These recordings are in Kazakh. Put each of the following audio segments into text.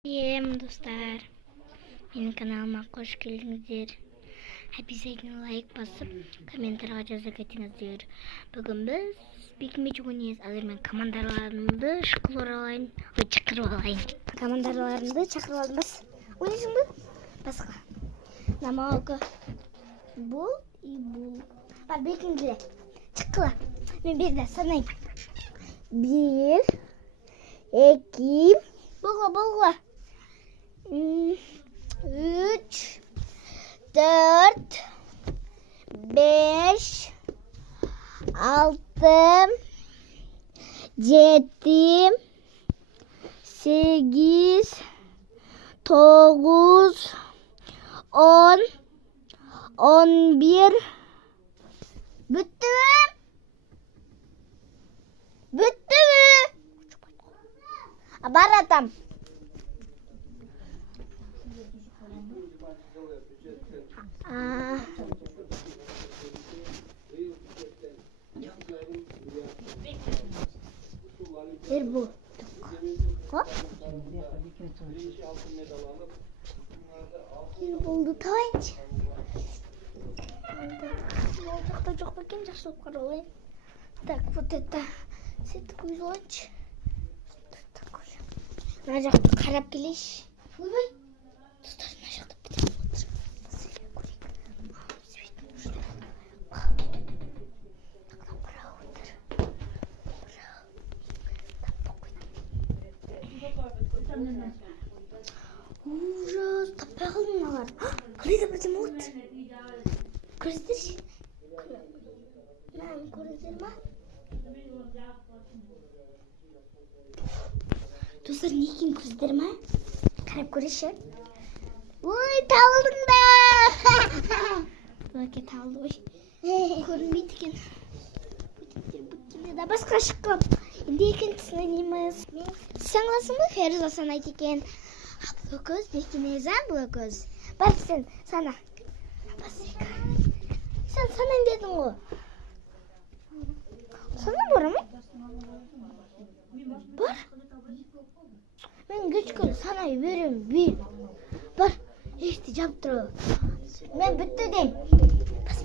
Достар, менің каналыма қош келдіңіздер. Обязательно лайк басып, комментарийға жаза кетіңіздер. Бүгін біз бекінбей жүгінеміз. Азыр мен командаларымды шақырып алайын. Командаларымды шақырып алдым бас. Ойлайсың ба? Басқа. Намауға. Бұл и бұл. Бар бекінділе. Шыққыла. Мен берді санайын. 1, 2, болға. 3, 4, 5, 6, 7, 8, 9, 10, 11. Büttü mü? Abar adam. Bir bu. Hop. Bir buldu tanç. Жоқ екен, жақсылап қаралайын. Так, вот это сетку излочь. Что такое? Мына жақты қарап келейінші. Ойбай. Достар, мына жақты бітіріп отыр. Басыра көрейік. Свет нужно. Брау отыр. Брау. Там покойна. Ужас, таппай қалдым мыналарды. Қайда бірдеме отыр? Көрсетірші. Мән көрсетер ма? Достар, не екен көрсетер ма? Қарап көрейші. Ой, табылдың ба! Бұлаке табылды, ой. Көрінбейді екен. Бүткенде да басқа шыққым. Енді екен түсінеміз. Сен қаласың ба? Ферза санайды екен. Бұл көз, бекінеза бұл көз. Бар сен, сана. Басырика. Sen sana dedin o. Sana var mı? Var. Ben güç kıl sana veririm bir. Var. İşte yaptır. Ben bitirdim. Bas.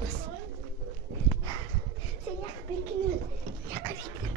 Sen yak bekini. Yak bekini.